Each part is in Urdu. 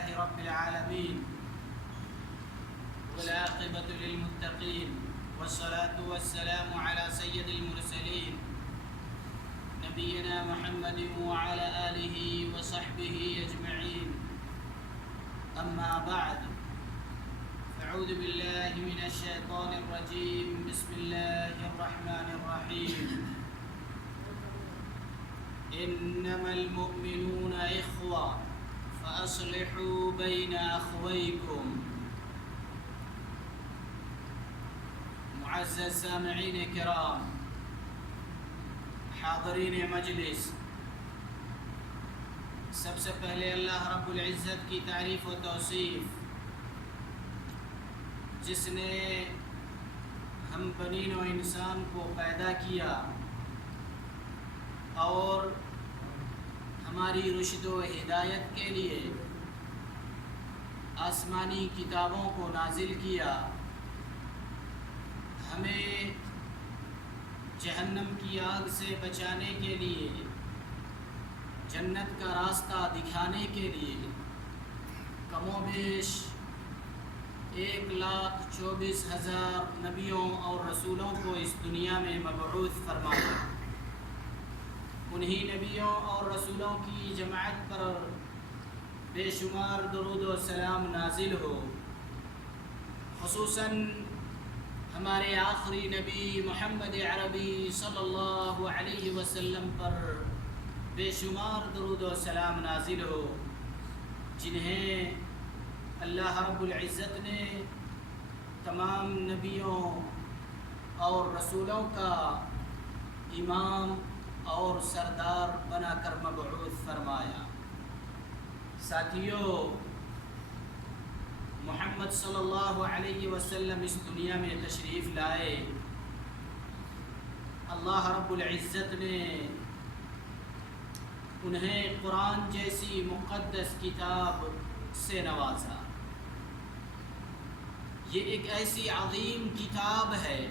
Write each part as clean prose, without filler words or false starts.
لله رب العالمين والعاقبة للمتقين والصلاة والسلام على سيد المرسلين نبينا محمد وعلى آله وصحبه أجمعين. أما بعد، فأعوذ بالله من الشيطان الرجيم. بسم الله الرحمن الرحيم. إنما المؤمنون إخوة فأصلحوا بين أخويكم. معزز سامعین کرام، حاضرین مجلس، سب سے پہلے اللہ رب العزت کی تعریف و توصیف، جس نے ہم بنین و انسان کو پیدا کیا اور ہماری رشد و ہدایت کے لیے آسمانی کتابوں کو نازل کیا، ہمیں جہنم کی آگ سے بچانے کے لیے، جنت کا راستہ دکھانے کے لیے کم و بیش 1,24,000 نبیوں اور رسولوں کو اس دنیا میں مبعوث فرمایا۔ انہی نبیوں اور رسولوں کی جماعت پر بے شمار درود و سلام نازل ہو، خصوصاً ہمارے آخری نبی محمد عربی صلی اللہ علیہ وسلم پر بے شمار درود و سلام نازل ہو، جنہیں اللہ رب العزت نے تمام نبیوں اور رسولوں کا امام اور سردار بنا کر مبعوث فرمایا۔ ساتھیو، محمد صلی اللہ علیہ وسلم اس دنیا میں تشریف لائے، اللہ رب العزت نے انہیں قرآن جیسی مقدس کتاب سے نوازا۔ یہ ایک ایسی عظیم کتاب ہے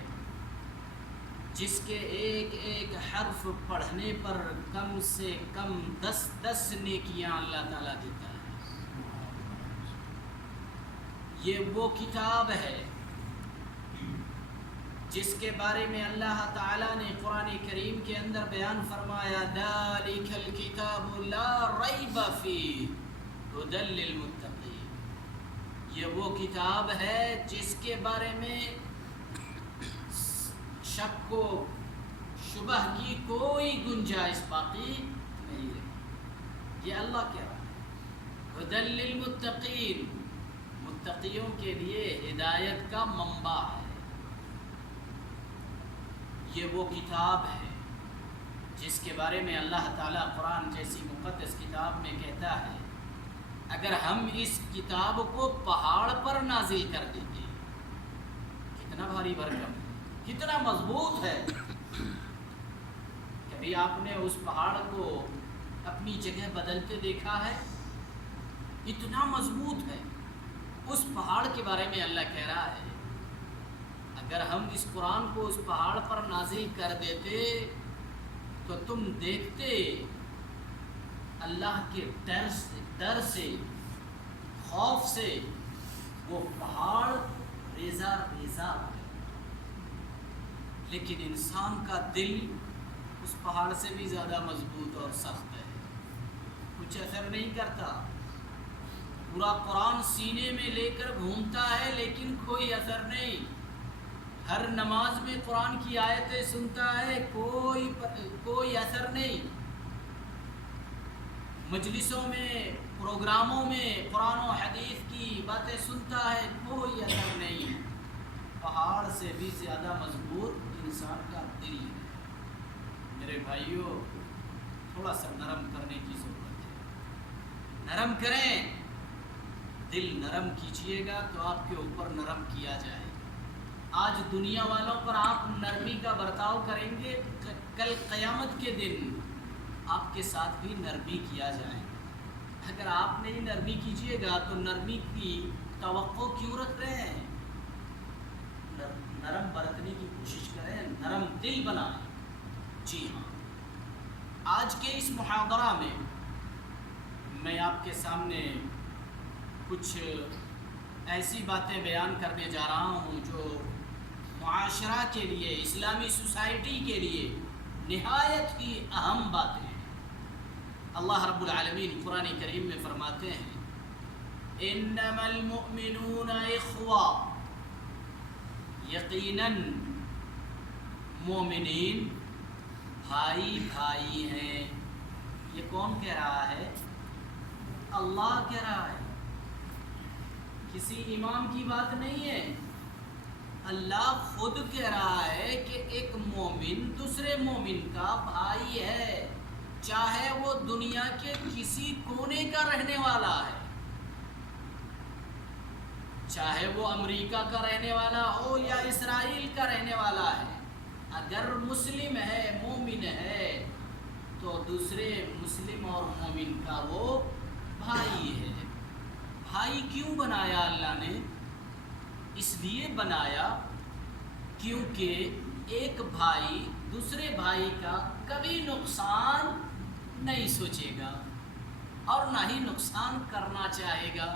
جس کے ایک ایک حرف پڑھنے پر کم سے کم 10 نیکیاں اللہ تعالیٰ دیتا ہے۔ یہ وہ کتاب ہے جس کے بارے میں اللہ تعالیٰ نے قرآن کریم کے اندر بیان فرمایا، ذَلِكَ الْكِتَابُ لَا رَيْبَ فِيهِ هُدًى لِّلْمُتَّقِينَ۔ یہ وہ کتاب ہے جس کے بارے میں شک و شبہ کی کوئی گنجائش باقی نہیں رہی۔ یہ اللہ کہہ رہا ہے، هُدًى لِّلْمُتَّقِينَ، متقیوں کے لیے ہدایت کا منبع ہے۔ یہ وہ کتاب ہے جس کے بارے میں اللہ تعالیٰ قرآن جیسی مقدس کتاب میں کہتا ہے، اگر ہم اس کتاب کو پہاڑ پر نازل کر دیتے، کتنا بھاری بھرکم، کتنا مضبوط ہے۔ کبھی آپ نے اس پہاڑ کو اپنی جگہ بدلتے دیکھا ہے؟ اتنا مضبوط ہے۔ اس پہاڑ کے بارے میں اللہ کہہ رہا ہے، اگر ہم اس قرآن کو اس پہاڑ پر نازل کر دیتے تو تم دیکھتے اللہ کے ڈر سے، خوف سے وہ پہاڑ ریزہ ریزہ ہو گئے۔ لیکن انسان کا دل اس پہاڑ سے بھی زیادہ مضبوط اور سخت ہے، کچھ اثر نہیں کرتا۔ پورا قرآن سینے میں لے کر گھومتا ہے لیکن کوئی اثر نہیں۔ ہر نماز میں قرآن کی آیتیں سنتا ہے، کوئی اثر نہیں۔ مجلسوں میں، پروگراموں میں قرآن و حدیث کی باتیں سنتا ہے، کوئی اثر نہیں۔ پہاڑ سے بھی زیادہ مضبوط انسان کا دل ہے۔ میرے بھائیوں، تھوڑا سا نرم کرنے کی ضرورت ہے۔ نرم کریں، دل نرم کیجئے گا تو آپ کے اوپر نرم کیا جائے گا۔ آج دنیا والوں پر آپ نرمی کا برتاؤ کریں گے، کل قیامت کے دن آپ کے ساتھ بھی نرمی کیا جائے گا۔ اگر آپ نہیں نرمی کیجئے گا تو نرمی کی توقع کیوں رکھ رہے ہیں؟ نرم برتنے کی کوشش کریں، نرم دل بنائیں۔ جی ہاں، آج کے اس محاضرہ میں میں آپ کے سامنے کچھ ایسی باتیں بیان کرنے جا رہا ہوں جو معاشرہ کے لیے، اسلامی سوسائٹی کے لیے نہایت ہی اہم باتیں ہیں۔ اللہ رب العالمین قرآن کریم میں فرماتے ہیں انما المؤمنون اخوہ، یقیناً مومنین بھائی بھائی ہیں۔ یہ کون کہہ رہا ہے؟ اللہ کہہ رہا ہے، کسی امام کی بات نہیں ہے، اللہ خود کہہ رہا ہے کہ ایک مومن دوسرے مومن کا بھائی ہے، چاہے وہ دنیا کے کسی کونے کا رہنے والا ہے، چاہے وہ امریکہ کا رہنے والا ہو یا اسرائیل کا رہنے والا ہے، اگر مسلم ہے، مومن ہے، تو دوسرے مسلم اور مومن کا وہ بھائی ہے۔ بھائی کیوں بنایا اللہ نے؟ اس لیے بنایا کیونکہ ایک بھائی دوسرے بھائی کا کبھی نقصان نہیں سوچے گا اور نہ ہی نقصان کرنا چاہے گا،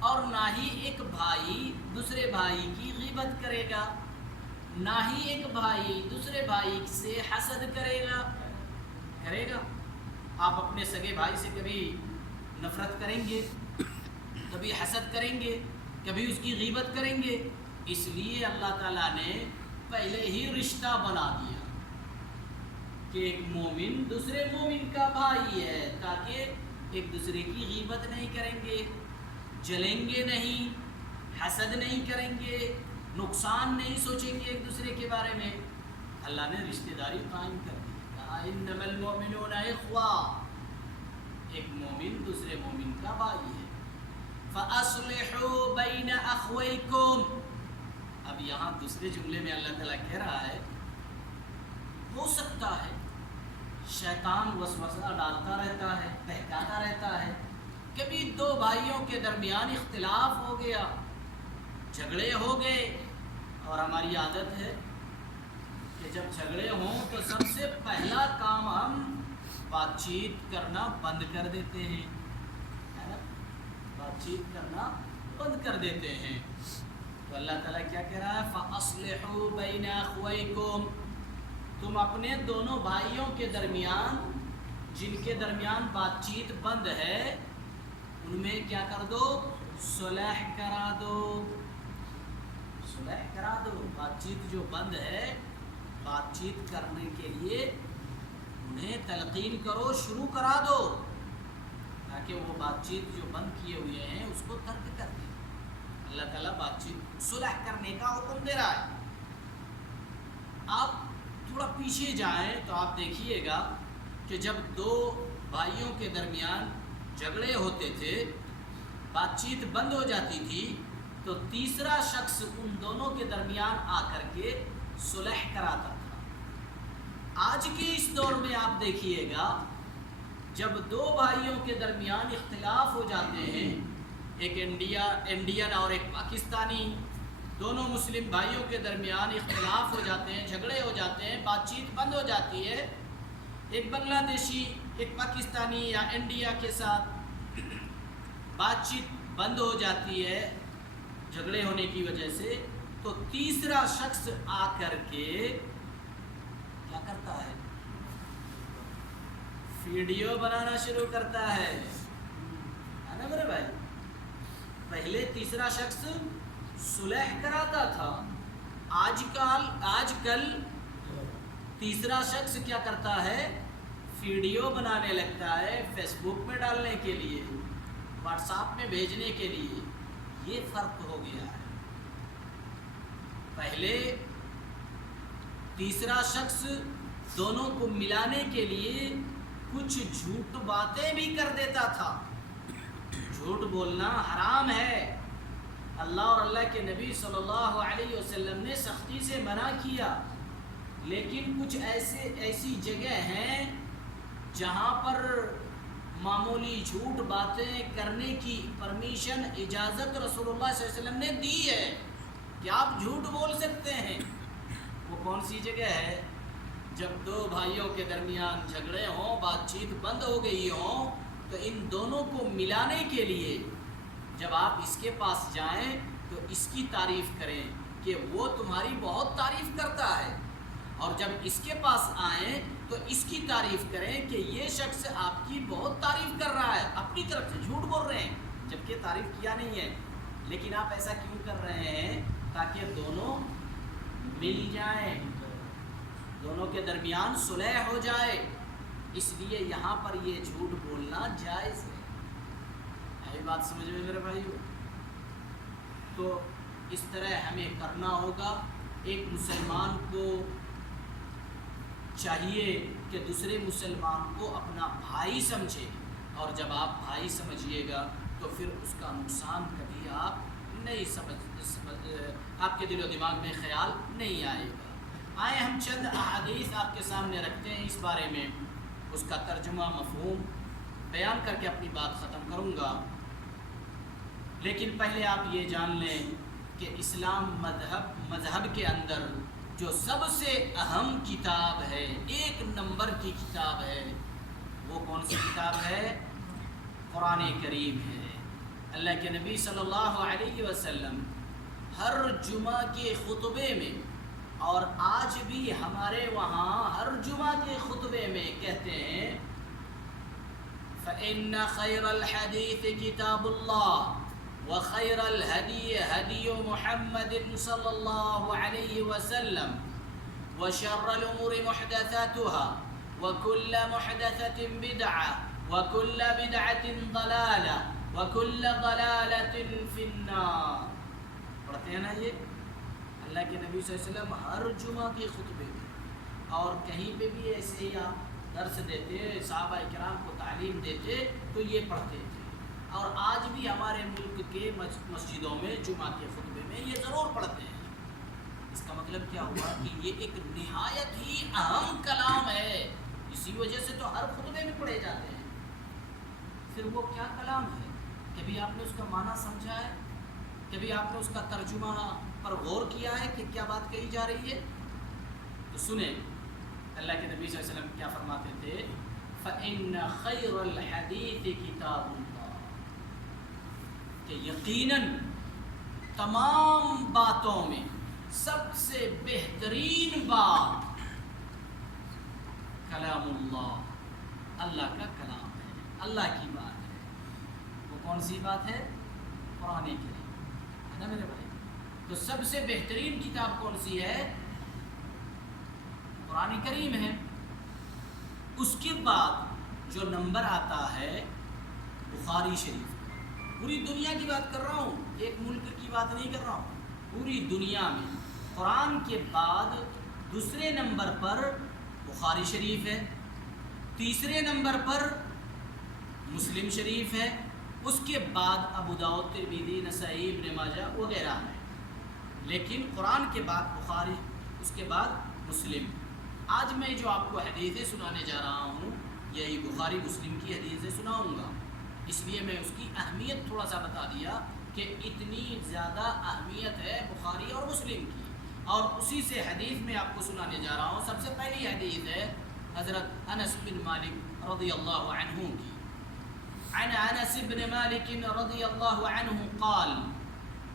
اور نہ ہی ایک بھائی دوسرے بھائی کی غیبت کرے گا، نہ ہی ایک بھائی دوسرے بھائی سے حسد کرے گا۔ آپ اپنے سگے بھائی سے کبھی نفرت کریں گے، کبھی حسد کریں گے، کبھی اس کی غیبت کریں گے؟ اس لیے اللہ تعالیٰ نے پہلے ہی رشتہ بنا دیا کہ ایک مومن دوسرے مومن کا بھائی ہے، تاکہ ایک دوسرے کی غیبت نہیں کریں گے، جلیں گے نہیں، حسد نہیں کریں گے، نقصان نہیں سوچیں گے ایک دوسرے کے بارے میں۔ اللہ نے رشتہ داری قائم کر دی، کہا انما المؤمنون اخوہ، ایک مومن دوسرے مومن کا بھائی ہے۔ فَأَصْلِحُوا بَيْنَ أَخْوَيْكُمْ، اب یہاں دوسرے جملے میں اللہ تعالیٰ کہہ رہا ہے، ہو سکتا ہے شیطان وسوسہ ڈالتا رہتا ہے، بہکاتا رہتا ہے، کبھی دو بھائیوں کے درمیان اختلاف ہو گیا، جھگڑے ہو گئے، اور ہماری عادت ہے کہ جب جھگڑے ہوں تو سب سے پہلا کام ہم بات چیت کرنا بند کر دیتے ہیں، ہے نا؟ بات چیت کرنا بند کر دیتے ہیں۔ تو اللہ تعالیٰ کیا کہہ رہا ہے؟ فَأَصْلِحُوا بَيْنَ أَخْوَيْكُمْ، تم اپنے دونوں بھائیوں کے درمیان، جن کے درمیان بات چیت بند ہے، ان میں کیا کر دو؟ صلح کرا دو، صلح کرا دو۔ بات چیت جو بند ہے، بات چیت کرنے کے لیے انہیں تلقین کرو، شروع کرا دو، تاکہ وہ بات چیت جو بند کیے ہوئے ہیں اس کو ترک کر دیں۔ اللہ تعالیٰ بات چیت صلح کرنے کا حکم دے رہا ہے۔ آپ تھوڑا پیچھے جائیں تو آپ دیکھیے گا کہ جب دو بھائیوں کے درمیان جھگڑے ہوتے تھے، بات چیت بند ہو جاتی تھی، تو تیسرا شخص ان دونوں کے درمیان آ کر کے صلح کراتا تھا۔ آج کے اس دور میں آپ دیکھیے گا جب دو بھائیوں کے درمیان اختلاف ہو جاتے ہیں، ایک انڈین اور ایک پاکستانی، دونوں مسلم بھائیوں کے درمیان اختلاف ہو جاتے ہیں، جھگڑے ہو جاتے ہیں، بات چیت بند ہو جاتی ہے، ایک بنگلہ دیشی ایک پاکستانی یا انڈیا کے ساتھ بات چیت بند ہو جاتی ہے جھگڑے ہونے کی وجہ سے، تو تیسرا شخص آ کر کے کیا کرتا ہے؟ ویڈیو بنانا شروع کرتا ہے نا میرے بھائی؟ پہلے تیسرا شخص صلح کراتا تھا، آج کل تیسرا شخص کیا کرتا ہے؟ ویڈیو بنانے لگتا ہے، فیس بک میں ڈالنے کے لیے، واٹس ایپ میں بھیجنے کے لیے۔ یہ فرق ہو گیا ہے۔ پہلے تیسرا شخص دونوں کو ملانے کے لیے کچھ جھوٹ باتیں بھی کر دیتا تھا۔ جھوٹ بولنا حرام ہے، اللہ اور اللہ کے نبی صلی اللہ علیہ وسلم نے سختی سے منع کیا، لیکن کچھ ایسی جگہ ہیں جہاں پر معمولی جھوٹ باتیں کرنے کی پرمیشن، اجازت رسول اللہ صلی اللہ علیہ وسلم نے دی ہے کہ آپ جھوٹ بول سکتے ہیں۔ وہ کون سی جگہ ہے؟ جب دو بھائیوں کے درمیان جھگڑے ہوں، بات چیت بند ہو گئی ہوں، تو ان دونوں کو ملانے کے لیے جب آپ اس کے پاس جائیں تو اس کی تعریف کریں کہ وہ تمہاری بہت تعریف کرتا ہے، اور جب اس کے پاس آئیں تو اس کی تعریف کریں کہ یہ شخص آپ کی بہت تعریف کر رہا ہے، اپنی طرف سے جھوٹ بول رہے ہیں جبکہ تعریف کیا نہیں ہے، لیکن آپ ایسا کیوں کر رہے ہیں؟ تاکہ دونوں مل جائیں، دونوں کے درمیان صلح ہو جائے، اس لیے یہاں پر یہ جھوٹ بولنا جائز ہے۔ یہ بات سمجھ میں میرے بھائیو؟ تو اس طرح ہمیں کرنا ہوگا۔ ایک مسلمان کو چاہیے کہ دوسرے مسلمان کو اپنا بھائی سمجھے، اور جب آپ بھائی سمجھیے گا تو پھر اس کا نقصان کبھی آپ نہیں آپ کے دل و دماغ میں خیال نہیں آئے گا۔ آئے ہم چند احادیث آپ کے سامنے رکھتے ہیں اس بارے میں، اس کا ترجمہ مفہوم بیان کر کے اپنی بات ختم کروں گا۔ لیکن پہلے آپ یہ جان لیں کہ اسلام مذہب کے اندر جو سب سے اہم کتاب ہے، ایک نمبر کی کتاب ہے، وہ کون سی کتاب ہے؟ قرآن کریم ہے۔ اللہ کے نبی صلی اللہ علیہ وسلم ہر جمعہ کے خطبے میں، اور آج بھی ہمارے وہاں ہر جمعہ کے خطبے میں کہتے ہیں فَإِنَّ خَيْرَ الْحَدِيثِ كِتَابُ اللَّهِ وخير الهدي هدي محمد صلى الله عليه وسلم وشر الأمور محدثاتها وكل محدثة بدعة وكل بدعة ضلالة وكل ضلالة في النار۔ پڑھتے ہیں نا یہ اللہ کے نبی صلی اللہ علیہ وسلم ہر جمعہ کے خطبے میں، اور کہیں پہ بھی ایسے ہی آپ درس دیتے، صحابہ کرام کو تعلیم دیتے تو یہ پڑھتے تھے، اور آج بھی ہمارے ملک کے مسجدوں میں جمعہ کے خطبے میں یہ ضرور پڑھتے ہیں۔ اس کا مطلب کیا ہوا کہ یہ ایک نہایت ہی اہم کلام ہے، اسی وجہ سے تو ہر خطبے میں پڑھے جاتے ہیں۔ پھر وہ کیا کلام ہے؟ کبھی آپ نے اس کا معنی سمجھا ہے؟ کبھی آپ نے اس کا ترجمہ پر غور کیا ہے کہ کیا بات کہی جا رہی ہے؟ تو سنیں اللہ کے نبی صلی اللہ علیہ وسلم کیا فرماتے تھے، فَإِنَّ خَيْرَ الْحَدِيثِ كِتَابُ اللَّهِ، کہ یقیناً تمام باتوں میں سب سے بہترین بات کلام اللہ، اللہ کا کلام ہے، اللہ کی بات ہے۔ وہ کون سی بات ہے؟ قرآن کریم ہے نا میرے بھائی۔ تو سب سے بہترین کتاب کون سی ہے؟ قرآن کریم ہے۔ اس کے بعد جو نمبر آتا ہے بخاری شریف، پوری دنیا کی بات کر رہا ہوں، ایک ملک کی بات نہیں کر رہا ہوں، پوری دنیا میں قرآن کے بعد دوسرے نمبر پر بخاری شریف ہے، تیسرے نمبر پر مسلم شریف ہے، اس کے بعد ابو داؤد، ترمذی، نسائی، ابن ماجہ وغیرہ ہے، لیکن قرآن کے بعد بخاری، اس کے بعد مسلم۔ آج میں جو آپ کو حدیثیں سنانے جا رہا ہوں یہی بخاری مسلم کی حدیثیں سناؤں گا، اس لیے میں اس کی اہمیت تھوڑا سا بتا دیا کہ اتنی زیادہ اہمیت ہے بخاری اور مسلم کی، اور اسی سے حدیث میں آپ کو سنانے جا رہا ہوں۔ سب سے پہلی حدیث ہے حضرت انس بن مالک رضی اللہ عنہ کی۔ عن انس بن مالک رضی اللہ عنہ قال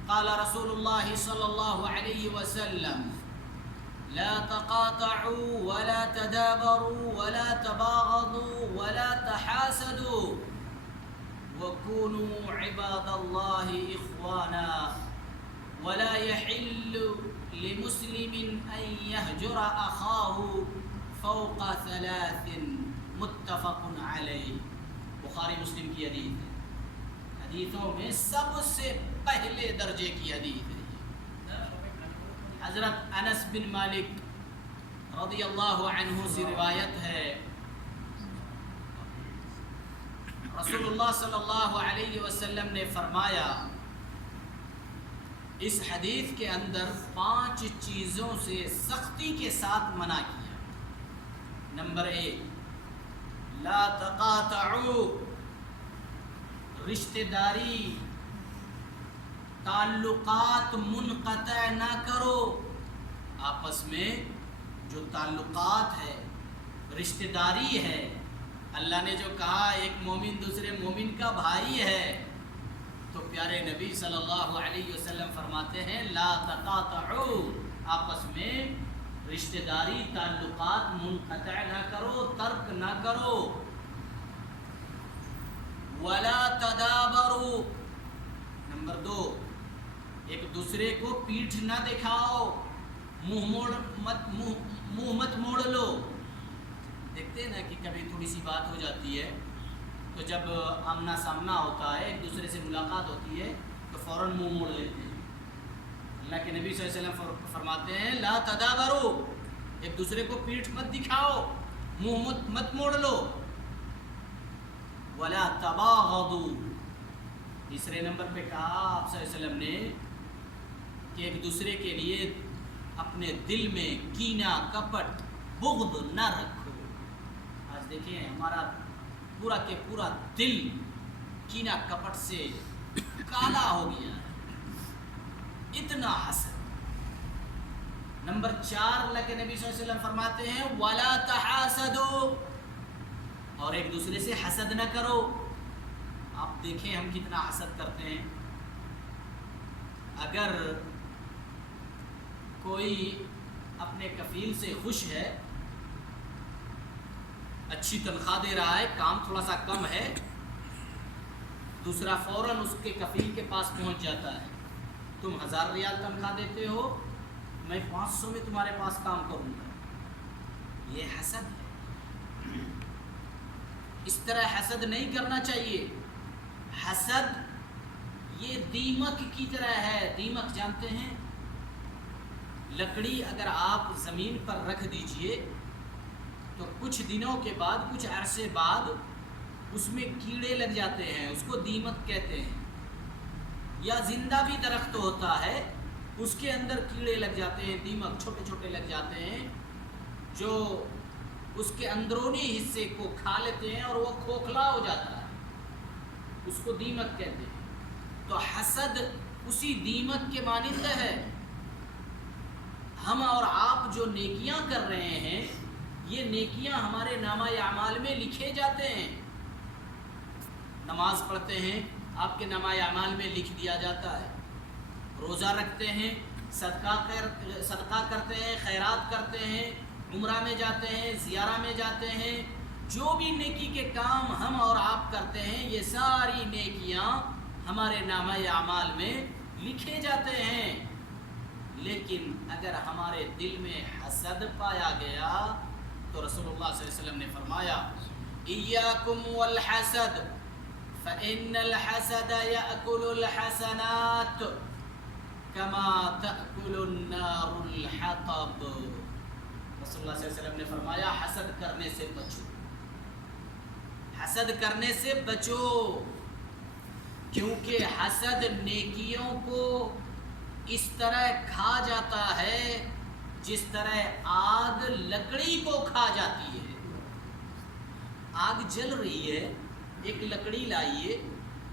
قال رسول اللہ صلی اللہ علیہ وسلم لا تقاطعوا ولا تدابروا ولا تباغضوا ولا تحاسدوا وكونوا عباد الله إخوانا ولا يحل لمسلم أن يهجر أخاه فوق ثلاث متفق علیہ۔ بخاری مسلم کی حدیث ہے، حدیثوں میں سب سے پہلے درجے کی حدیث ہے۔ حضرت انس بن مالک رضی اللہ عنہ سے روایت ہے، رسول اللہ صلی اللہ علیہ وسلم نے فرمایا، اس حدیث کے اندر 5 چیزوں سے سختی کے ساتھ منع کیا۔ نمبر 1، لا تقاطعوا، رشتہ داری، تعلقات منقطع نہ کرو، آپس میں جو تعلقات ہے، رشتہ داری ہے، اللہ نے جو کہا ایک مومن دوسرے مومن کا بھائی ہے، تو پیارے نبی صلی اللہ علیہ وسلم فرماتے ہیں لا تقاطعوا، آپس میں رشتہ داری تعلقات منقطع نہ کرو، ترک نہ کرو. ولا تدابروا، نمبر 2 ایک دوسرے کو پیٹھ نہ دکھاؤ، منہ مت موڑ لو. دیکھتے ہیں نا کہ کبھی تھوڑی سی بات ہو جاتی ہے تو جب آمنا سامنا ہوتا ہے، ایک دوسرے سے ملاقات ہوتی ہے تو فوراً منہ موڑ لیتے ہیں. اللہ کے نبی صلی اللہ علیہ وسلم فرماتے ہیں لا تدابروا، ایک دوسرے کو پیٹھ مت دکھاؤ، منہ مت موڑ لو. ولا تباغضوا، تیسرے نمبر پہ کہا آپ صلی اللہ علیہ وسلم نے کہ ایک دوسرے کے لیے اپنے دل میں کینہ، کپٹ، بغض نہ رکھو. آج دیکھیں ہمارا پورا کے پورا دل کینہ کپٹ سے کالا ہو گیا ہے، اتنا حسد. نمبر 4 اللہ کے نبی صلی اللہ علیہ وسلم فرماتے ہیں وَلَا تَحَاسَدُوا، اور ایک دوسرے سے حسد نہ کرو. آپ دیکھیں ہم کتنا حسد کرتے ہیں. اگر کوئی اپنے کفیل سے خوش ہے، اچھی تنخواہ دے رہا ہے، کام تھوڑا سا کم ہے، دوسرا فوراً اس کے کفیل کے پاس پہنچ جاتا ہے، تم 1000 ریال تنخواہ دیتے ہو، میں 500 میں تمہارے پاس کام کروں گا. یہ حسد ہے. اس طرح حسد نہیں کرنا چاہیے. حسد یہ دیمک کی طرح ہے. دیمک جانتے ہیں؟ لکڑی اگر آپ زمین پر رکھ دیجئے تو کچھ دنوں کے بعد، کچھ عرصے بعد اس میں کیڑے لگ جاتے ہیں، اس کو دیمک کہتے ہیں. یا زندہ بھی درخت ہوتا ہے، اس کے اندر کیڑے لگ جاتے ہیں، دیمک چھوٹے چھوٹے لگ جاتے ہیں جو اس کے اندرونی حصے کو کھا لیتے ہیں اور وہ کھوکھلا ہو جاتا ہے، اس کو دیمک کہتے ہیں. تو حسد اسی دیمک کے مانند ہے. ہم اور آپ جو نیکیاں کر رہے ہیں، یہ نیکیاں ہمارے نامہ اعمال میں لکھے جاتے ہیں. نماز پڑھتے ہیں، آپ کے نامہ اعمال میں لکھ دیا جاتا ہے. روزہ رکھتے ہیں، صدقہ کرتے ہیں، خیرات کرتے ہیں، عمرہ میں جاتے ہیں، زیارہ میں جاتے ہیں، جو بھی نیکی کے کام ہم اور آپ کرتے ہیں، یہ ساری نیکیاں ہمارے نامہ اعمال میں لکھے جاتے ہیں. لیکن اگر ہمارے دل میں حسد پایا گیا تو رسول اللہ صلی اللہ علیہ وسلم نے فرمایا ایاکم والحسد فإن الحسد يأكل الحسنات كما تأكل النار الحطب. رسول اللہ صلی اللہ علیہ وسلم نے فرمایا حسد کرنے سے بچو، حسد کرنے سے بچو، کیونکہ حسد نیکیوں کو اس طرح کھا جاتا ہے جس طرح آگ لکڑی کو کھا جاتی ہے. آگ جل رہی ہے، ایک لکڑی لائیے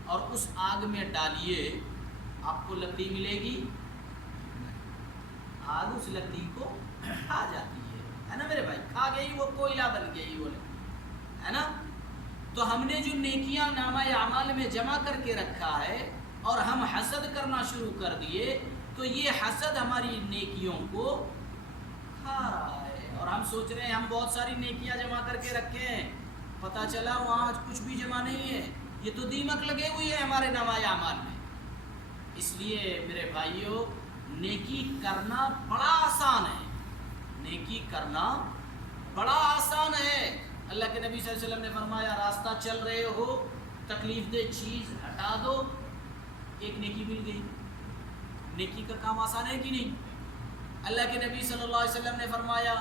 اور اس آگ میں ڈالیے، آپ کو لکڑی ملے گی؟ آگ اس لکڑی کو کھا جاتی ہے نا میرے بھائی، کھا گئی، وہ کوئلہ بن گئی، وہ ہے نا. تو ہم نے جو نیکیاں نامہ اعمال میں جمع کر کے رکھا ہے اور ہم حسد کرنا شروع کر دیے تو یہ حسد ہماری نیکیوں کو کھا رہا ہے. اور ہم سوچ رہے ہیں ہم بہت ساری نیکیاں جمع کر کے رکھے ہیں، پتہ چلا وہاں کچھ بھی جمع نہیں ہے، یہ تو دیمک لگے ہوئی ہے ہمارے نامہ اعمال میں. اس لیے میرے بھائیوں، نیکی کرنا بڑا آسان ہے، نیکی کرنا بڑا آسان ہے. اللہ کے نبی صلی اللہ علیہ وسلم نے فرمایا راستہ چل رہے ہو، تکلیف دہ چیز ہٹا دو، ایک نیکی مل گئی. نیکی کا کام آسان ہے کہ نہیں؟ اللہ کے نبی صلی اللہ علیہ وسلم نے فرمایا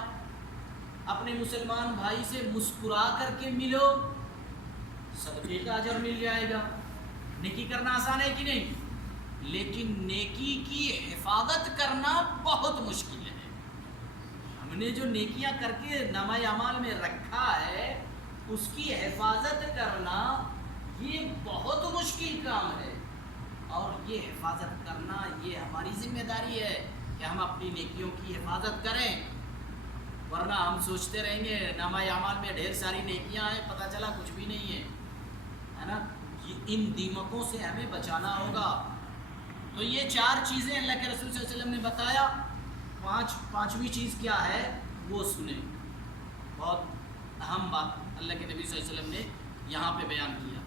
اپنے مسلمان بھائی سے مسکرا کر کے ملو، صدقے کا اجر مل جائے گا. نیکی کرنا آسان ہے کہ نہیں؟ لیکن نیکی کی حفاظت کرنا بہت مشکل ہے. ہم نے جو نیکیاں کر کے نامہ اعمال میں رکھا ہے اس کی حفاظت کرنا یہ بہت مشکل کام ہے. اور یہ حفاظت کرنا یہ ہماری ذمہ داری ہے کہ ہم اپنی نیکیوں کی حفاظت کریں، ورنہ ہم سوچتے رہیں گے نامہ اعمال میں ڈھیر ساری نیکیاں ہیں، پتہ چلا کچھ بھی نہیں ہے نا. ان دیمکوں سے ہمیں بچانا ہوگا۔ تو یہ 4 چیزیں اللہ کے رسول صلی اللہ علیہ وسلم نے بتایا۔ پانچویں چیز کیا ہے وہ سنیں، بہت اہم بات اللہ کے نبی صلی اللہ علیہ وسلم نے یہاں پہ بیان کیا۔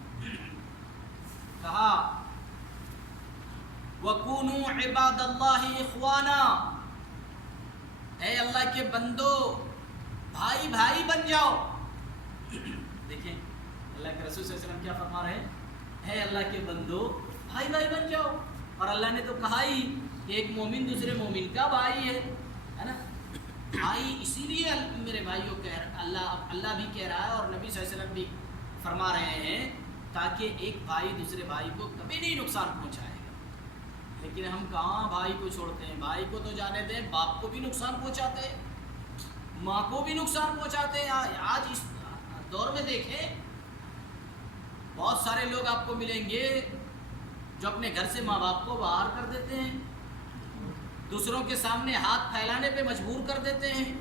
کہا وَكُونُوا عِبَادَ اللَّهِ إِخْوَانًا، اے اللہ کے بندو بھائی بھائی بن جاؤ۔ دیکھیں اللہ کے رسول صلی اللہ علیہ وسلم کیا فرما رہے ہیں، اے اللہ کے بندو بھائی بھائی بن جاؤ۔ اور اللہ نے تو کہا ہی کہ ایک مومن دوسرے مومن کا بھائی ہے نا، بھائی اسی لیے میرے بھائیوں اللہ بھی کہہ رہا ہے اور نبی صلی اللہ علیہ وسلم بھی فرما رہے ہیں تاکہ ایک بھائی دوسرے بھائی کو کبھی نہیں نقصان پہنچائے گا۔ لیکن ہم کہاں بھائی کو چھوڑتے ہیں، بھائی کو تو جانے دیں، باپ کو بھی نقصان پہنچاتے ہیں، ماں کو بھی نقصان پہنچاتے ہیں۔ آج اس دور میں دیکھیں بہت سارے لوگ آپ کو ملیں گے جو اپنے گھر سے ماں باپ کو باہر کر دیتے ہیں، دوسروں کے سامنے ہاتھ پھیلانے پہ مجبور کر دیتے ہیں،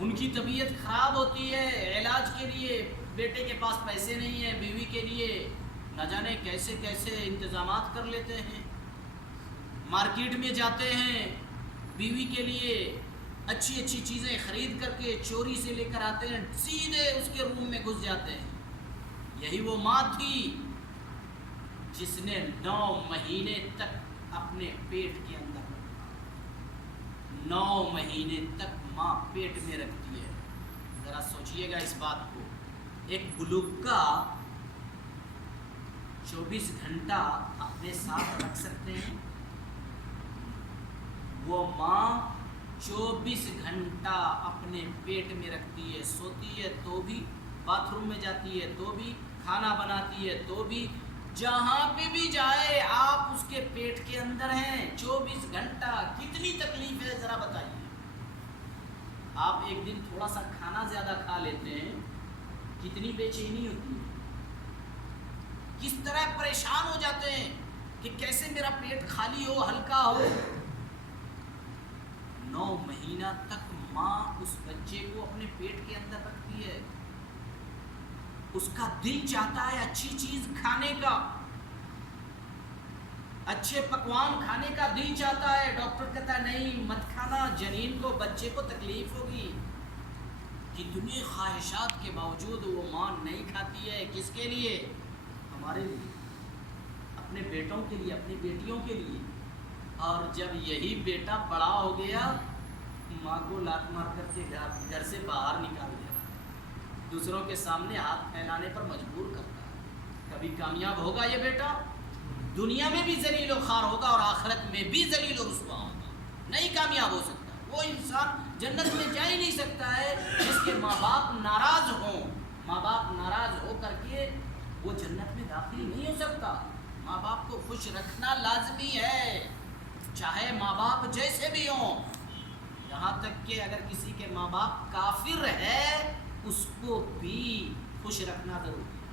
ان کی طبیعت خراب ہوتی ہے، علاج کے لیے بیٹے کے پاس پیسے نہیں ہیں، بیوی کے لیے نہ جانے کیسے کیسے انتظامات کر لیتے ہیں، مارکیٹ میں جاتے ہیں بیوی کے لیے اچھی اچھی چیزیں خرید کر کے چوری سے لے کر آتے ہیں، سیدھے اس کے روم میں گھس جاتے ہیں۔ یہی وہ ماں تھی جس نے 9 مہینے تک اپنے پیٹ کے اندر رکھا، 9 مہینے تک ماں پیٹ میں رکھتی ہے۔ ذرا سوچئے گا اس بات کو، ایک بلوک کا 24 گھنٹہ اپنے ساتھ رکھ سکتے ہیں؟ وہ ماں 24 گھنٹہ اپنے پیٹ میں رکھتی ہے، سوتی ہے تو بھی، باتھ روم میں جاتی ہے تو بھی، کھانا بناتی ہے تو بھی، جہاں پہ بھی جائے آپ اس کے پیٹ کے اندر ہیں 24 گھنٹہ۔ کتنی تکلیف ہے ذرا بتائیے۔ آپ ایک دن تھوڑا سا کھانا زیادہ کھا لیتے ہیں، کتنی بے چینی ہوتی ہے، کس طرح پریشان ہو جاتے ہیں کہ کیسے میرا پیٹ خالی ہو، ہلکا ہو۔ 9 مہینہ تک ماں اس بچے کو اپنے پیٹ کے اندر رکھتی ہے، اس کا دل چاہتا ہے اچھی چیز کھانے کا، اچھے پکوان کھانے کا دل چاہتا ہے، ڈاکٹر کہتا ہے نہیں مت کھانا، جنین کو بچے کو تکلیف ہوگی۔ کتنی خواہشات کے باوجود وہ ماں نہیں کھاتی ہے، کس کے لیے؟ ہمارے لیے، اپنے بیٹوں کے لیے، اپنی بیٹیوں کے لیے۔ اور جب یہی بیٹا بڑا ہو گیا، ماں کو لات مار کر کے گھر سے باہر نکال دیا، دوسروں کے سامنے ہاتھ پھیلانے پر مجبور کرتا ہے۔ کبھی کامیاب ہوگا یہ بیٹا؟ دنیا میں بھی ذلیل و خوار ہوگا اور آخرت میں بھی ذلیل و رسوا ہوگا، نہیں کامیاب ہو سکتا۔ وہ انسان جنت میں جا ہی نہیں سکتا ہے جس کے ماں باپ ناراض ہوں۔ ماں باپ ناراض ہو کر کے وہ جنت میں داخل نہیں ہو سکتا۔ ماں باپ کو خوش رکھنا لازمی ہے، چاہے ماں باپ جیسے بھی ہوں، یہاں تک کہ اگر کسی کے ماں باپ کافر ہے اس کو بھی خوش رکھنا ضروری ہے۔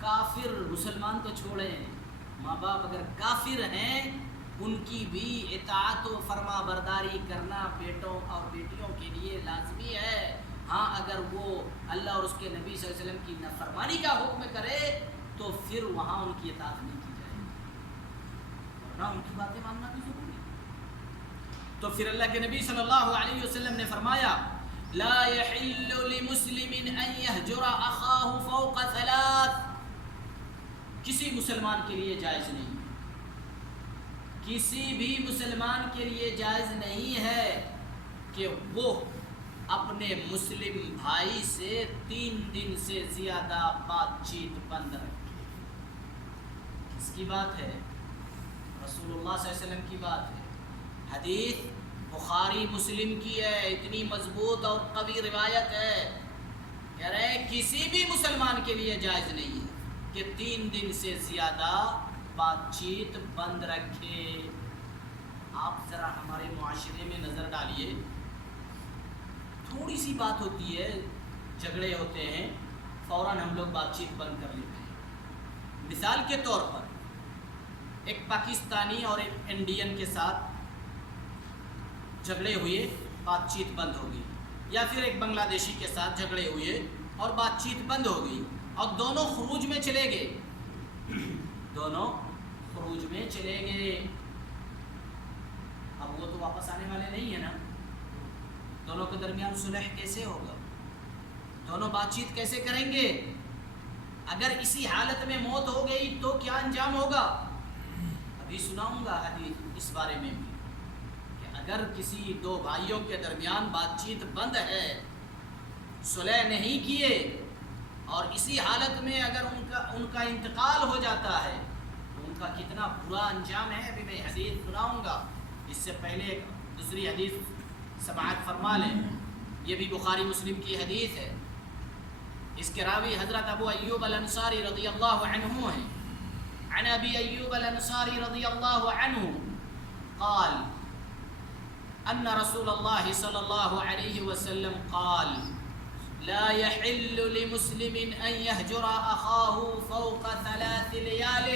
کافر، مسلمان تو چھوڑیں، ماں باپ اگر کافر ہیں ان کی بھی اطاعت و فرما برداری کرنا بیٹوں اور بیٹیوں کے لیے لازمی ہے۔ ہاں اگر وہ اللہ اور اس کے نبی صلی اللہ علیہ وسلم کی نافرمانی کا حکم کرے تو پھر وہاں ان کی اطاعت نہیں کی جائے، ورنہ ان کی باتیں ماننا بھی ضروری ہے۔ تو پھر اللہ کے نبی صلی اللہ علیہ وسلم نے فرمایا لا يحل لمسلم ان يهجر اخاه فوق 3، کسی مسلمان کے لیے جائز نہیں، کسی بھی مسلمان کے لیے جائز نہیں ہے کہ وہ اپنے مسلم بھائی سے 3 دن سے زیادہ بات چیت بند رکھے۔ کس کی بات ہے؟ رسول اللہ صلی اللہ علیہ وسلم کی بات ہے۔ حدیث بخاری مسلم کی ہے، اتنی مضبوط اور قوی روایت ہے، کہہ رہے ہیں کسی بھی مسلمان کے لیے جائز نہیں ہے کہ 3 دن سے زیادہ بات چیت بند رکھے۔ آپ ذرا ہمارے معاشرے میں نظر ڈالیے، تھوڑی سی بات ہوتی ہے، جھگڑے ہوتے ہیں، فوراً ہم لوگ بات چیت بند کر لیتے ہیں۔ مثال کے طور پر ایک پاکستانی اور ایک انڈین کے ساتھ جھگڑے ہوئے، بات چیت بند ہو گئی، یا پھر ایک بنگلہ دیشی کے ساتھ جھگڑے ہوئے اور بات چیت بند ہو گئی، اور دونوں خروج میں چلے گئے، دونوں خروج میں چلے گئے. اب وہ تو واپس آنے والے نہیں ہیں نا. دونوں کے درمیان صلح کیسے ہوگا؟ دونوں بات چیت کیسے کریں گے؟ اگر اسی حالت میں موت ہو گئی تو کیا انجام ہوگا؟ ابھی سناؤں گا حدیث اس بارے میں بھی کہ اگر کسی دو بھائیوں کے درمیان بات چیت بند ہے، صلح نہیں کیے، اور اسی حالت میں اگر ان کا انتقال ہو جاتا ہے تو ان کا کتنا برا انجام ہے. ابھی میں حدیث سناؤں گا. اس سے پہلے دوسری حدیث سماعت فرما لیں. یہ بھی بخاری مسلم کی حدیث ہے. اس کے راوی حضرت ابو ایوب الانصاری رضی اللہ عنہ ہیں. عن ابی ایوب الانصاری رضی اللہ عنہ قال ان رسول اللہ صلی اللہ علیہ وسلم قال لا يحل لمسلم ان يهجر اخاه فوق 3 ليال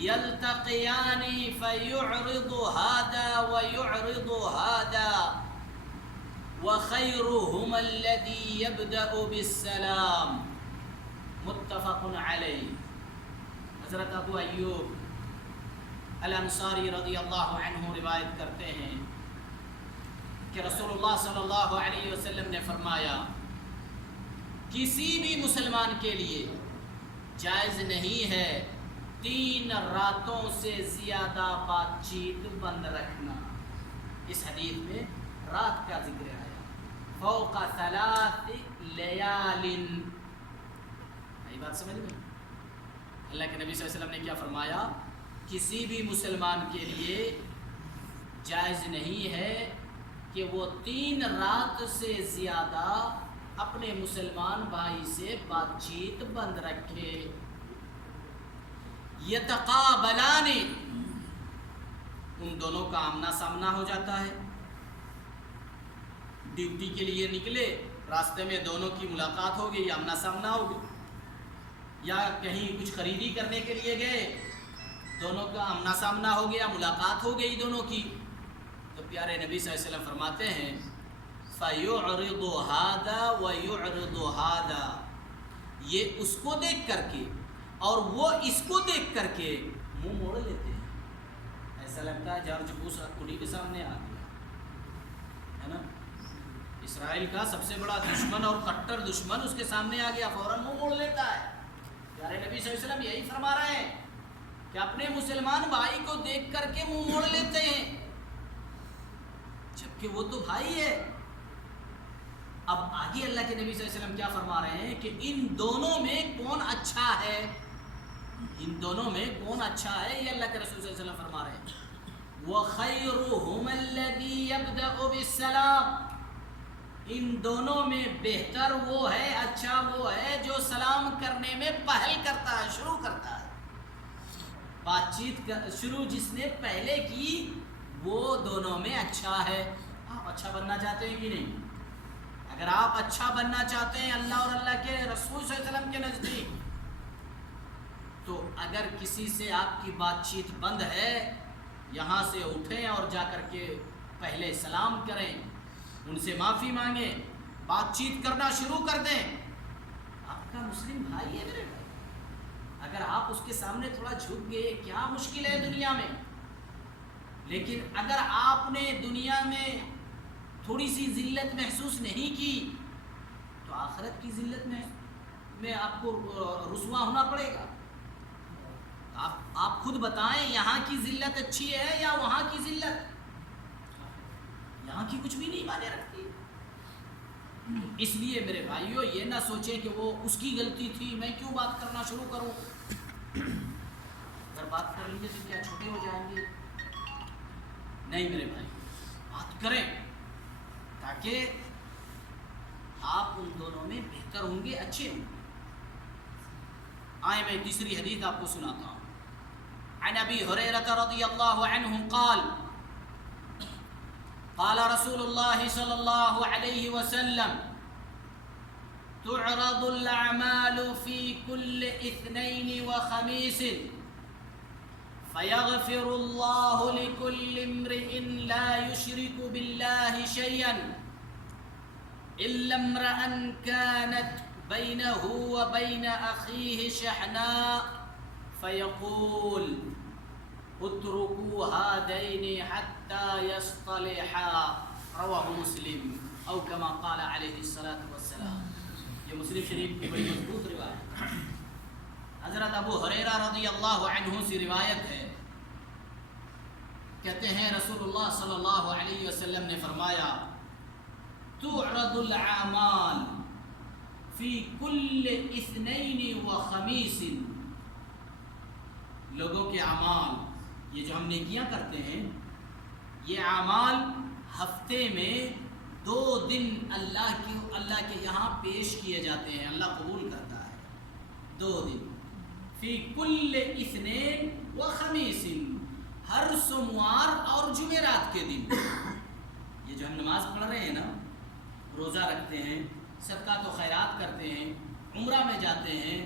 يلتقيان فيعرض هذا ويعرض هذا وخيرهما الذي يبدأ بالسلام. متفق علیہ. حضرت ابو ایوب الانصاری رضی اللہ عنہ روایت کرتے ہیں کہ رسول اللہ صلی اللہ علیہ وسلم نے فرمایا کسی بھی مسلمان کے لیے جائز نہیں ہے 3 راتوں سے زیادہ بات چیت بند رکھنا. اس حدیث میں رات کا ذکر آیا. فوق 3 لیال. یہ بات سمجھ میں؟ اللہ کے نبی صلی اللہ علیہ وسلم نے کیا فرمایا؟ کسی بھی مسلمان کے لیے جائز نہیں ہے کہ وہ 3 رات سے زیادہ اپنے مسلمان بھائی سے بات چیت بند رکھے. یتقابلان، ان دونوں کا آمنا سامنا ہو جاتا ہے. ڈیوٹی کے لیے نکلے، راستے میں دونوں کی ملاقات ہو گئی، آمنا سامنا ہو گئی. یا کہیں کچھ خریدی کرنے کے لیے گئے، دونوں کا آمنا سامنا ہو گیا، ملاقات ہو گئی دونوں کی. تو پیارے نبی صلی اللہ علیہ وسلم فرماتے ہیں فَيُعْرِضُ هَذَا وَيُعْرِضُ هَذَا. یہ اس کو دیکھ کر کے اور وہ اس کو دیکھ کر کے منہ موڑ لیتے ہیں. ایسا لگتا ہے جارج بوش انہی کے سامنے آ گیا ہے نا. اسرائیل کا سب سے بڑا دشمن اور کٹر دشمن اس کے سامنے آ گیا، فوراً منہ موڑ لیتا ہے. پیارے نبی صلی اللہ علیہ وسلم یہی فرما رہے ہیں کہ اپنے مسلمان بھائی کو دیکھ کر کے منہ موڑ لیتے ہیں، جبکہ وہ تو بھائی ہے. اب آگے اللہ کے نبی صلی اللہ علیہ وسلم کیا فرما رہے ہیں کہ ان دونوں میں کون اچھا ہے، ان دونوں میں کون اچھا ہے، یہ اللہ کے رسول صلی اللہ علیہ وسلم فرما رہے ہیں. وَخَيْرُهُمَ الَّذِي يَبْدَأُ بِالسَّلَامِ. ان دونوں میں بہتر وہ ہے، اچھا وہ ہے جو سلام کرنے میں پہل کرتا ہے، شروع کرتا ہے. بات چیت شروع جس نے پہلے کی وہ دونوں میں اچھا ہے. آپ اچھا بننا چاہتے ہیں کہ نہیں؟ اگر آپ اچھا بننا چاہتے ہیں اللہ اور اللہ کے رسول صلی اللہ علیہ وسلم کے نزدیک، تو اگر کسی سے آپ کی بات چیت بند ہے، یہاں سے اٹھیں اور جا کر کے پہلے سلام کریں، ان سے معافی مانگیں، بات چیت کرنا شروع کر دیں. آپ کا مسلم بھائی ہے میرے بھائی. اگر آپ اس کے سامنے تھوڑا جھک گئے، کیا مشکل ہے دنیا میں. لیکن اگر آپ نے دنیا میں تھوڑی سی ذلت محسوس نہیں کی تو آخرت کی ذلت میں آپ کو رسوا ہونا پڑے گا. آپ خود بتائیں یہاں کی ذلت اچھی ہے یا وہاں کی ذلت؟ یہاں کی کچھ بھی نہیں مانے رکھتی. اس لیے میرے بھائیوں یہ نہ سوچیں کہ وہ اس کی غلطی تھی، میں کیوں بات کرنا شروع کروں. اگر بات کر لیں گے تو کیا چھوٹے ہو جائیں گے؟ نہیں میرے بھائی، بات کریں تاکہ آپ ان دونوں میں بہتر ہوں گے، اچھے ہوں گے. آئے میں تیسری حدیث آپ کو سناتا ہوں. عن ابی ہریرہ رضی اللہ عنہ قال قال رسول اللہ صلی اللہ علیہ وسلم تعرض الاعمال في كل اثنين وخميس فيغفر الله لكل امرئ لا يشرك بالله شيئا إلا امرأ كانت بينه وبين أخيه شحناء فيقول اتركوا هذين حتى يصطلحا رواه مسلم او كما قال عليه الصلاة والسلام. یہ مسلم شریف کی بڑی مضبوط روایت ہے. حضرت ابو ہریرہ رضی اللہ عنہ سے روایت ہے، کہتے ہیں رسول اللہ صلی اللہ علیہ وسلم نے فرمایا تعرض الاعمال فی کل اثنین و خمیس. لوگوں کے اعمال، یہ جو ہم نیکیاں کرتے ہیں، یہ اعمال ہفتے میں 2 دن اللہ کے یہاں پیش کیے جاتے ہیں، اللہ قبول کرتا ہے. 2 دن فی کل اثنین و خمیس، ہر سوموار اور جمعرات کے دن. یہ جو ہم نماز پڑھ رہے ہیں نا، روزہ رکھتے ہیں، صدقات و خیرات کرتے ہیں، عمرہ میں جاتے ہیں،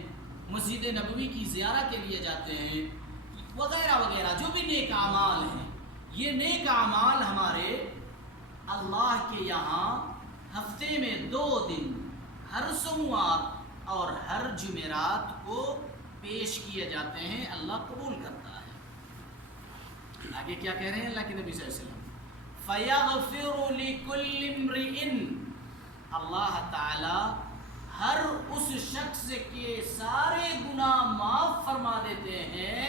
مسجد نبوی کی زیارت کے لیے جاتے ہیں، وغیرہ وغیرہ جو بھی نیک اعمال ہیں، یہ نیک اعمال ہمارے اللہ کے یہاں ہفتے میں 2 دن، ہر سوموار اور ہر جمعرات کو پیش کیے جاتے ہیں، اللہ قبول کرتا ہے. آگے کیا کہہ رہے ہیں اللہ کے نبی صلی اللہ علیہ وسلم؟ فَيَغْفِرُ لِكُلِّ امْرِئٍ، اللہ تعالی ہر اس شخص کے سارے گناہ معاف فرما دیتے ہیں.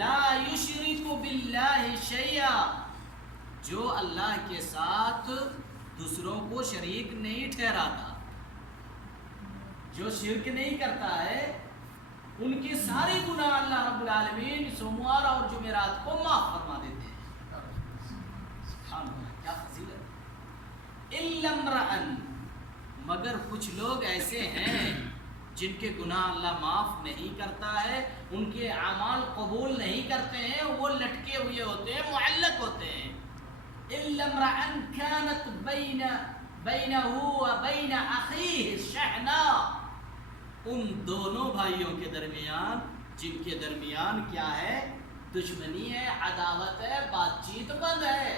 لا یشرک باللہ شیئا، جو اللہ کے ساتھ دوسروں کو شریک نہیں ٹھہراتا، جو شرک نہیں کرتا ہے، ان کے سارے گناہ اللہ رب العالمین سوموار اور جمعرات کو معاف فرما دیتے ہیں. کیا فضیلت. الا امرأ، مگر کچھ لوگ ایسے ہیں جن کے گناہ اللہ معاف نہیں کرتا ہے، ان کے اعمال قبول نہیں کرتے ہیں، وہ لٹکے ہوئے ہوتے ہیں، معلق ہوتے ہیں. الا امرأ كانت بينه وبين اخيه شحناء، ان دونوں بھائیوں کے درمیان، جن کے درمیان کیا ہے؟ دشمنی ہے، عداوت ہے، بات چیت بند ہے.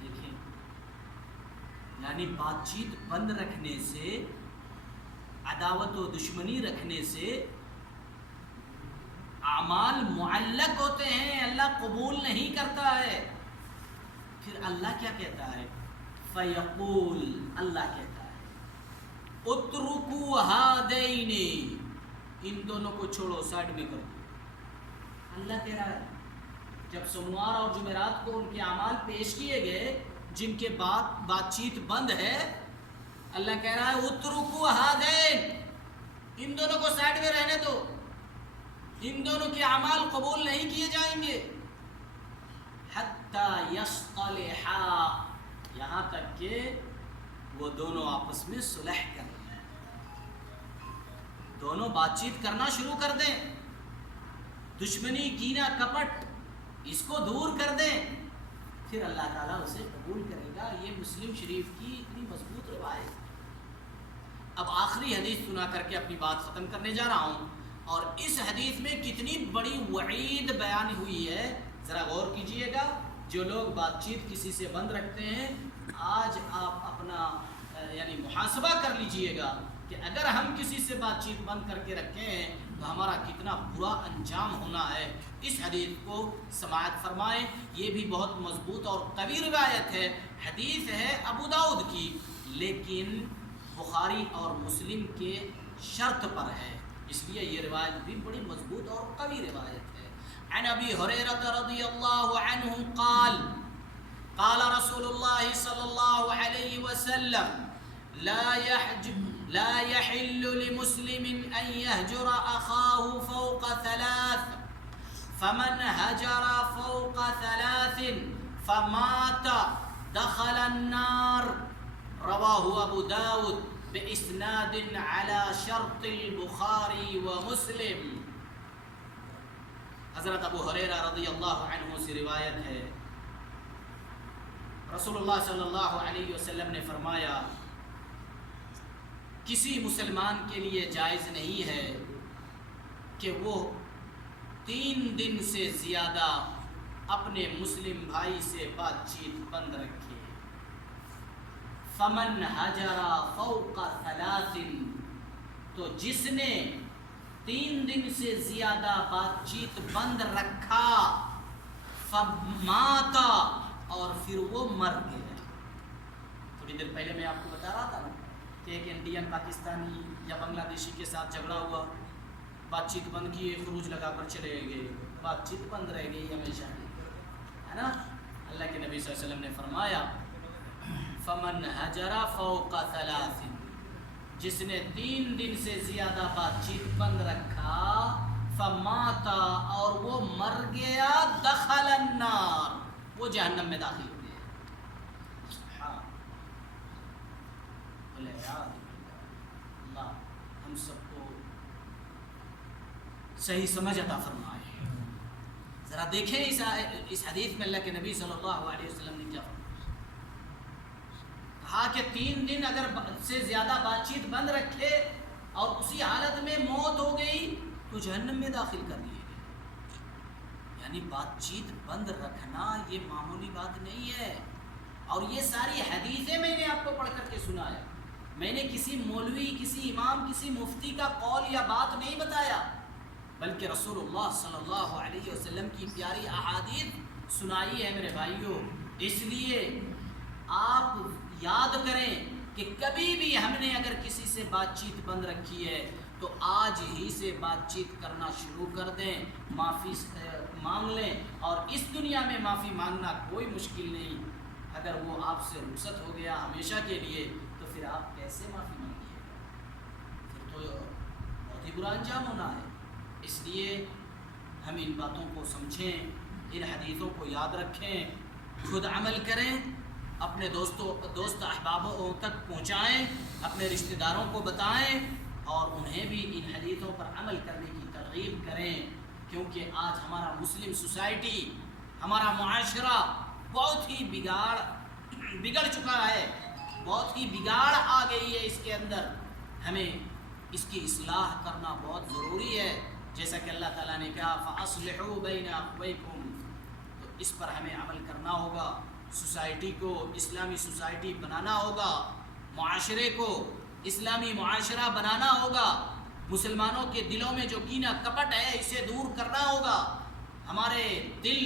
دیکھیں، یعنی بات چیت بند رکھنے سے، عداوت و دشمنی رکھنے سے اعمال معلق ہوتے ہیں، اللہ قبول نہیں کرتا ہے. پھر اللہ کیا کہتا ہے؟ فیقول، اللہ کہتا ہے اترکوا ہادین، ان دونوں کو چھوڑو، سائڈ میں کرو. اللہ کہہ رہا ہے جب سوموار اور جمعرات کو ان کے اعمال پیش کیے گئے جن کے بات چیت بند ہے، اللہ کہہ رہا ہے اترکوا ہادین، ان دونوں کو سائڈ میں رہنے دو، ان دونوں کے اعمال قبول نہیں کیے جائیں گے. حتی یصطلحا، یہاں تک کہ وہ دونوں آپس میں صلح کر لیں، دونوں بات چیت کرنا شروع کر دیں، دشمنی، کینہ، کپٹ اس کو دور کر دیں، پھر اللہ تعالیٰ اسے قبول کرے گا. یہ مسلم شریف کی اتنی مضبوط روایت. اب آخری حدیث سنا کر کے اپنی بات ختم کرنے جا رہا ہوں، اور اس حدیث میں کتنی بڑی وعید بیان ہوئی ہے، ذرا غور کیجئے گا. جو لوگ بات چیت کسی سے بند رکھتے ہیں، آج آپ اپنا یعنی محاسبہ کر لیجئے گا کہ اگر ہم کسی سے بات چیت بند کر کے رکھے ہیں تو ہمارا کتنا برا انجام ہونا ہے. اس حدیث کو سماعت فرمائیں، یہ بھی بہت مضبوط اور قوی روایت ہے. حدیث ہے ابو داؤد کی، لیکن بخاری اور مسلم کے شرط پر ہے، اس لیے یہ روایت بھی بڑی مضبوط اور قوی روایت ہے. عن ابی ہریرہ رضی اللہ عنہ قال قال رسول اللہ صلی اللہ علیہ وسلم لا يحل لمسلم ان يهجر اخاه فوق 3، فمن هجر فوق 3 فمات دخل النار. رواہ ابو داود باسناد على شرط البخاری ومسلم. حضرت ابو ہریرہ رضی اللہ عنہ سے روایت ہے، رسول اللہ صلی اللہ علیہ وسلم نے فرمایا کسی مسلمان کے لیے جائز نہیں ہے کہ وہ 3 دن سے زیادہ اپنے مسلم بھائی سے بات چیت بند رکھے. فمن حجر فوق ثلاث، تو جس نے 3 دن سے زیادہ بات چیت بند رکھا، فمات، اور پھر وہ مر گیا۔ تھوڑی دیر پہلے میں آپ کو بتا رہا تھا نا کہ ایک انڈین پاکستانی یا بنگلہ دیشی کے ساتھ جھگڑا ہوا، بات چیت بند کیے، خروج لگا کر چلے گئے، بات چیت بند رہ گئی ہمیشہ، ہے نا۔ اللہ کے نبی صلی اللہ علیہ وسلم نے فرمایا فمن حجر فوق ثلاث، جس نے 3 دن سے زیادہ بات چیت بند رکھا، فمات، اور وہ مر گیا، دخل النار، وہ جہنم میں داخل ہو گیا۔ سبحان اللہ، ہم سب کو صحیح سمجھ عطا فرمائے۔ ذرا دیکھیں اس حدیث میں اللہ کے نبی صلی اللہ علیہ وسلم نے کیا فرمایا، کہا کہ 3 دن اگر سے زیادہ بات چیت بند رکھے اور اسی حالت میں موت ہو گئی تو جہنم میں داخل کر دیے گئے۔ یعنی بات چیت بند رکھنا یہ معمولی بات نہیں ہے، اور یہ ساری حدیثیں میں نے آپ کو پڑھ کر کے سنایا، میں نے کسی مولوی، کسی امام، کسی مفتی کا قول یا بات نہیں بتایا، بلکہ رسول اللہ صلی اللہ علیہ وسلم کی پیاری احادیث سنائی ہے میرے بھائیوں۔ اس لیے آپ یاد کریں کہ کبھی بھی ہم نے اگر کسی سے بات چیت بند رکھی ہے تو آج ہی سے بات چیت کرنا شروع کر دیں، معافی مانگ لیں، اور اس دنیا میں معافی مانگنا کوئی مشکل نہیں۔ اگر وہ آپ سے رخصت ہو گیا ہمیشہ کے لیے تو پھر آپ کیسے معافی مانگیے گا؟ پھر تو بہت ہی برا انجام ہونا ہے۔ اس لیے ہم ان باتوں کو سمجھیں، ان حدیثوں کو یاد رکھیں، خود عمل کریں، اپنے دوست احبابوں تک پہنچائیں، اپنے رشتہ داروں کو بتائیں، اور انہیں بھی ان حدیثوں پر عمل کرنے کی ترغیب کریں، کیونکہ آج ہمارا مسلم سوسائٹی، ہمارا معاشرہ بہت ہی بگڑ چکا ہے، بہت ہی بگاڑ آ گئی ہے اس کے اندر۔ ہمیں اس کی اصلاح کرنا بہت ضروری ہے، جیسا کہ اللہ تعالیٰ نے کہا فَأَصْلِحُوا بَيْنَ أَخْوَيْكُمْ، تو اس پر ہمیں عمل کرنا ہوگا، سوسائٹی کو اسلامی سوسائٹی بنانا ہوگا، معاشرے کو اسلامی معاشرہ بنانا ہوگا، مسلمانوں کے دلوں میں جو کینہ کپٹ ہے اسے دور کرنا ہوگا، ہمارے دل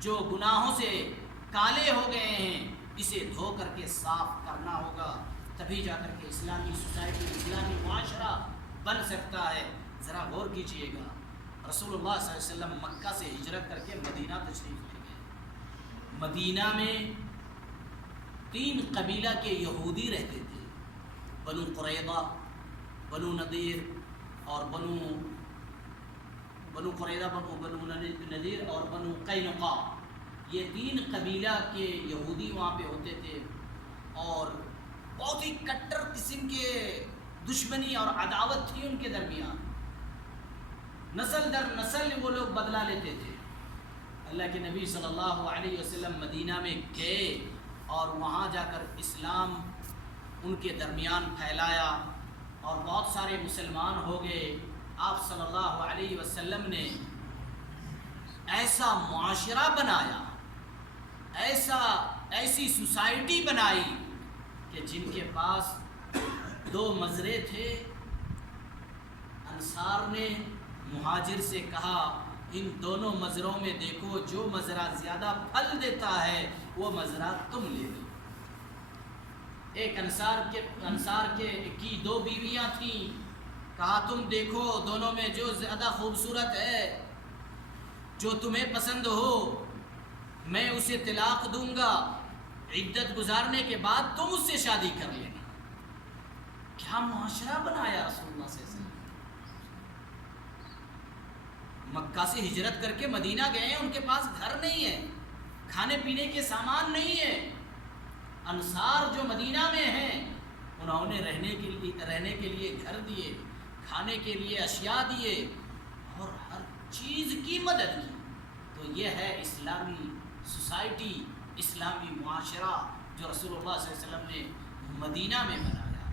جو گناہوں سے کالے ہو گئے ہیں اسے دھو کر کے صاف کرنا ہوگا، تبھی جا کر کے اسلامی سوسائٹی، اسلامی معاشرہ بن سکتا ہے۔ ذرا غور کیجئے گا، رسول اللہ صلی اللہ علیہ وسلم مکہ سے ہجرت کر کے مدینہ تشریف لے گئے۔ مدینہ میں 3 قبیلہ کے یہودی رہتے تھے، بنو قریظہ، بنو نذیر اور بنو قریظہ، بنو نذیر اور بنو قینقاع، یہ 3 قبیلہ کے یہودی وہاں پہ ہوتے تھے، اور بہت ہی کٹر قسم کے دشمنی اور عداوت تھی ان کے درمیان، نسل در نسل وہ لوگ بدلا لیتے تھے۔ اللہ کے نبی صلی اللہ علیہ وسلم مدینہ میں گئے اور وہاں جا کر اسلام ان کے درمیان پھیلایا اور بہت سارے مسلمان ہو گئے۔ آپ صلی اللہ علیہ وسلم نے ایسا معاشرہ بنایا، ایسی سوسائٹی بنائی کہ جن کے پاس 2 مزرے تھے، انصار نے مہاجر سے کہا ان دونوں مزروں میں دیکھو جو مزرہ زیادہ پھل دیتا ہے وہ مزرہ تم لے لو۔ ایک انصار کی 2 بیویاں تھیں، کہا تم دیکھو دونوں میں جو زیادہ خوبصورت ہے، جو تمہیں پسند ہو میں اسے طلاق دوں گا، عدت گزارنے کے بعد تم اس سے شادی کر لینا۔ کیا معاشرہ بنایا رسول اللہ صلی اللہ علیہ وسلم۔ مکہ سے ہجرت کر کے مدینہ گئے ہیں، ان کے پاس گھر نہیں ہے، کھانے پینے کے سامان نہیں ہے۔ انصار جو مدینہ میں ہیں انہوں نے رہنے کے لیے گھر دیے، کھانے کے لیے اشیاء دیے اور ہر چیز کی مدد کی۔ تو یہ ہے اسلامی سوسائٹی، اسلامی معاشرہ جو رسول اللہ صلی اللہ علیہ وسلم نے مدینہ میں بنایا۔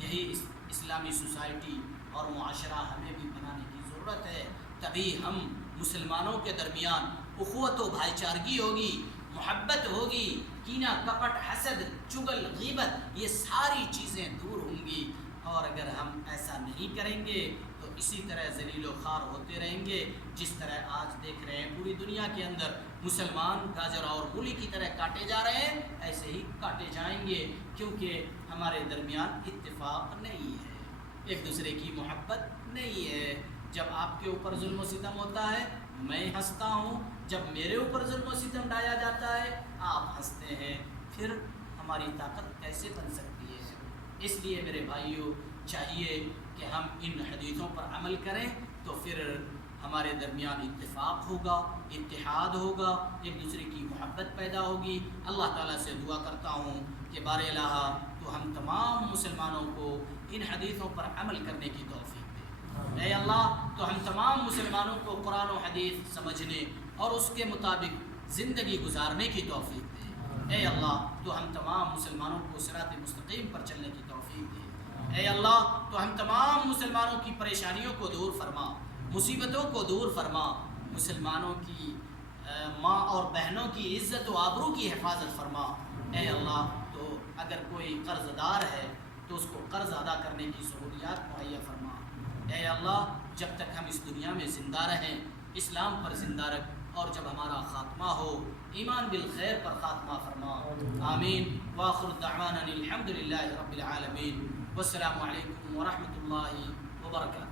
یہی اسلامی سوسائٹی اور معاشرہ ہمیں بھی بنانے کی ضرورت ہے، تبھی ہم مسلمانوں کے درمیان اخوت و بھائی چارگی ہوگی، محبت ہوگی، کینہ کپٹ حسد چگل غیبت یہ ساری چیزیں دور ہوں گی. اور اگر ہم ایسا نہیں کریں گے تو اسی طرح ذلیل و خوار ہوتے رہیں گے جس طرح آج دیکھ رہے ہیں پوری دنیا کے اندر مسلمان گاجر اور مولی کی طرح کاٹے جا رہے ہیں. ایسے ہی کاٹے جائیں گے کیونکہ ہمارے درمیان اتفاق نہیں ہے, ایک دوسرے کی محبت نہیں ہے. جب آپ کے اوپر ظلم و ستم ہوتا ہے میں ہنستا ہوں, جب میرے اوپر ظلم و ستم ڈھایا جاتا ہے آپ ہنستے ہیں, پھر ہماری طاقت کیسے بن سکتی ہے؟ اس لیے میرے بھائیوں چاہیے کہ ہم ان حدیثوں پر عمل کریں تو پھر ہمارے درمیان اتفاق ہوگا, اتحاد ہوگا, ایک دوسرے کی محبت پیدا ہوگی. اللہ تعالیٰ سے دعا کرتا ہوں کہ بار الہ تو ہم تمام مسلمانوں کو ان حدیثوں پر عمل کرنے کی توفیق دے. اے اللہ تو ہم تمام مسلمانوں کو قرآن و حدیث سمجھنے اور اس کے مطابق زندگی گزارنے کی توفیق دے. اے اللہ تو ہم تمام مسلمانوں کو صراط مستقیم پر چلنے کی توفیق دے. اے اللہ تو ہم تمام مسلمانوں کی پریشانیوں کو دور فرما, مصیبتوں کو دور فرما, مسلمانوں کی ماں اور بہنوں کی عزت و آبرو کی حفاظت فرما. اے اللہ تو اگر کوئی قرض دار ہے تو اس کو قرض ادا کرنے کی سہولیات مہیا فرما. اے اللہ جب تک ہم اس دنیا میں زندہ رہیں اسلام پر زندہ رکھ, اور جب ہمارا خاتمہ ہو ایمان بالخیر پر خاتمہ فرما. آمین. وآخر دعوانا الحمد للہ رب العالمین. والسلام علیکم ورحمۃ اللہ وبرکاتہ.